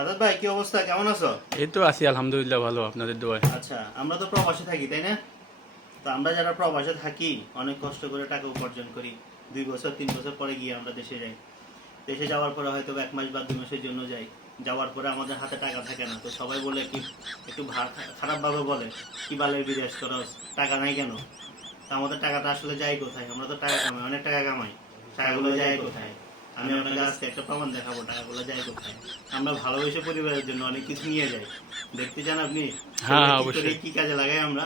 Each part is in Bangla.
সাদাত ভাই, কি অবস্থা, কেমন আছো? এই তো আছি আলহামদুলিল্লাহ, ভালো আপনাদের দোয়ায়। আচ্ছা, আমরা তো প্রবাসে থাকি, তাই না? তো আমরা যারা প্রবাসে থাকি অনেক কষ্ট করে টাকা উপার্জন করি। 2 বছর 3 বছর পরে গিয়ে আমরা দেশে যাই। দেশে যাওয়ার পরে হয়তো 1 মাস বা 2 মাসের জন্য যাই। যাওয়ার পরে আমাদের হাতে টাকা থাকে না, তো সবাই বলে কি, একটু খারাপভাবে বলে, কি বালের বিদেশ করস, টাকা নাই কেন? তো আমাদের টাকাটা আসলে যায় কোথায়? আমরা তো টাকা কামাই, অনেক টাকা কামাই, টাকাগুলো যায় কোথায়? আমি আপনাকে আজকে একটা প্রমাণ দেখাবো টাকাগুলো যায় কোথায়। আমরা ভালোবেসে পরিবারের জন্য অনেক কিছু নিয়ে যাই। দেখতে চান আপনি? হ্যাঁ, কি অবশ্যই। করি, কি কাজে লাগাই আমরা?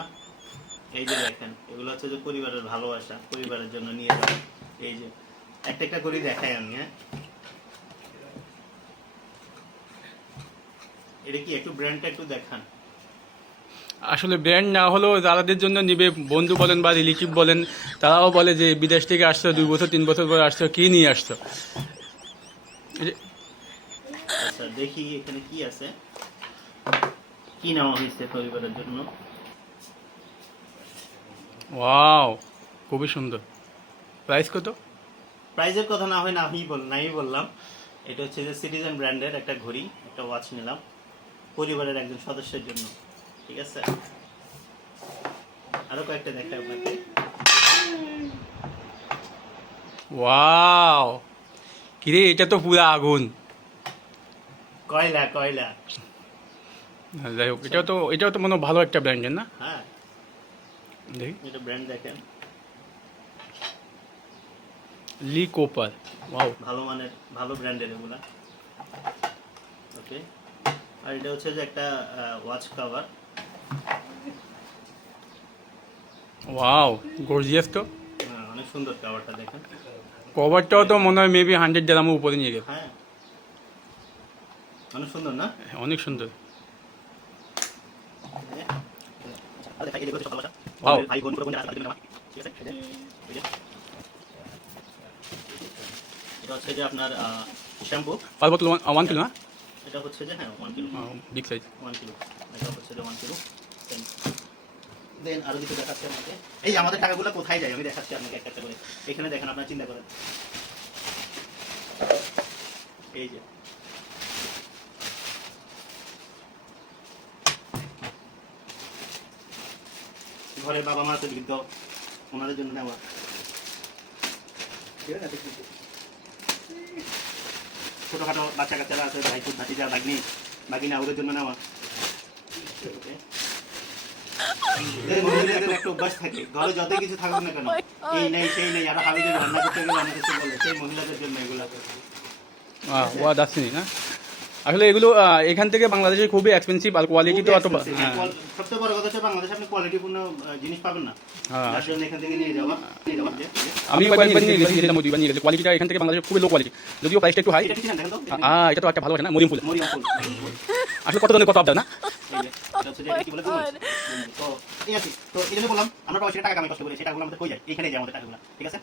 এই যে দেখেন, এগুলো হচ্ছে যে পরিবারের ভালোবাসা, পরিবারের জন্য নিয়ে যাওয়া। এই যে একটা একটা করে দেখাই আমি, হ্যাঁ। এটা কি একটু ব্র্যান্ডটা একটু দেখান। আসলে ব্র্যান্ড না হলেও যাদের জন্য নিবে, বন্ধু বলেন বা রিলেটিভ বলেন, তারাও বলে যে বিদেশ থেকে আসছো, 2 বছর 3 বছর পরে আসছো, কি নিয়ে আসছো। আচ্ছা, দেখি এখানে কি আছে, কি নেওয়া হয়েছে পরিবারের জন্য। ওয়াও, খুবই সুন্দর। প্রাইস কত? প্রাইজের কথা না হয় নাই বললাম। এটা হচ্ছে যে সিটিজেন ব্র্যান্ডের একটা ঘড়ি, একটা ওয়াচ নিলাম পরিবারের একজন সদস্যের জন্য। ঠিক আছে, আরো কয়েকটা দেখাই আপনাকে। ওয়াও, কিরে, এটা তো পুরো আগুন। কয়লা কয়লা। যাই হোক, এটাও তো মনে হয় ভালো একটা ব্র্যান্ডের না? হ্যাঁ, দেখি, এটা ব্র্যান্ড দেখেন, লি কোপার। ওয়াও, ভালো মানের, ভালো ব্র্যান্ডের এগুলা। ওকে, আর এটা হচ্ছে যে একটা ওয়াচ কভার। ওয়াও, গর্জিয়াস তো। অনেক সুন্দর কভারটা দেখেন। কভারটাও তো মনে হয় মেবি 100 গ্রামের উপরে নিয়ে গেছে। হ্যাঁ, অনেক সুন্দর না? অনেক সুন্দর। আরে ভাই, এগুলো হচ্ছে ভালোবাসা। Wow. ভাই বোন পুরো বোন আছে তাদের জন্য নেওয়া। ঠিক আছে, এই যে এটা হচ্ছে যে আপনার শ্যাম্পু। পার বোতল 1 কিলো না? এটা হচ্ছে যে হ্যাঁ 1 কিলো। Big size. 1 কিলো, এটা হচ্ছে যে 1 কিলো। দেন আরো কিছু দেখাচ্ছি আপনাকে। এই যে আমাদের টাকাগুলো কোথায় যায় আমি দেখাচ্ছি আপনাকে একটা একটা করে। এখানে দেখেন, আপনারা চিন্তা করেন। এই যে ঘরে বাবা মা আছে বৃদ্ধ, ওনাদের জন্য নেওয়া। ছোটখাটো বাচ্চা কাচ্চারা আছে, ভাই ফুট ভাতিজা বাগনি বাগিনা, ওদের জন্য নেওয়া। মহিলাদের একটা অভ্যাস থাকে, ঘরে যতই কিছু থাকুক না কেন, এই নেই সেই নেই, আরো হাবিজে রান্না করতে গেলে অনেক কিছু বলে, সেই মহিলাদের জন্য এগুলা। ওয়া দাসিনি না? আসলে এগুলো এখান থেকে বাংলাদেশে খুবই এক্সপেন্সিভ, আর কোয়ালিটি তো অত সবচেয়ে বড় কথা হচ্ছে বাংলাদেশে আপনি কোয়ালিটিপূর্ণ জিনিস পাবেন না। হ্যাঁ। যার জন্য এখান থেকে নিয়ে যাওয়া। আমি একবার নিয়ে গেছি, যেটা মধুই নিয়ে গেছি, কোয়ালিটিটা এখান থেকে বাংলাদেশে খুবই লো কোয়ালিটি, যদিও প্রাইসটা একটু হাই। এটা কি জানেন দেখেন তো? এটা তো একটা ভালো আছে না, মরিয়ম ফুল। মরিয়ম ফুল। আসলে কত ধরনের কত আবদার না? এই যে, এটা হচ্ছে যে এটা কি বলে গুলমরিচ। তো এই আছে, তো এই জন্য বললাম আমরা প্রবাসী টাকা কামাই কষ্ট করে, সেটা আমাদের কই যায়, এখানে যায় আমাদের টাকাগুলো। ঠিক আছে।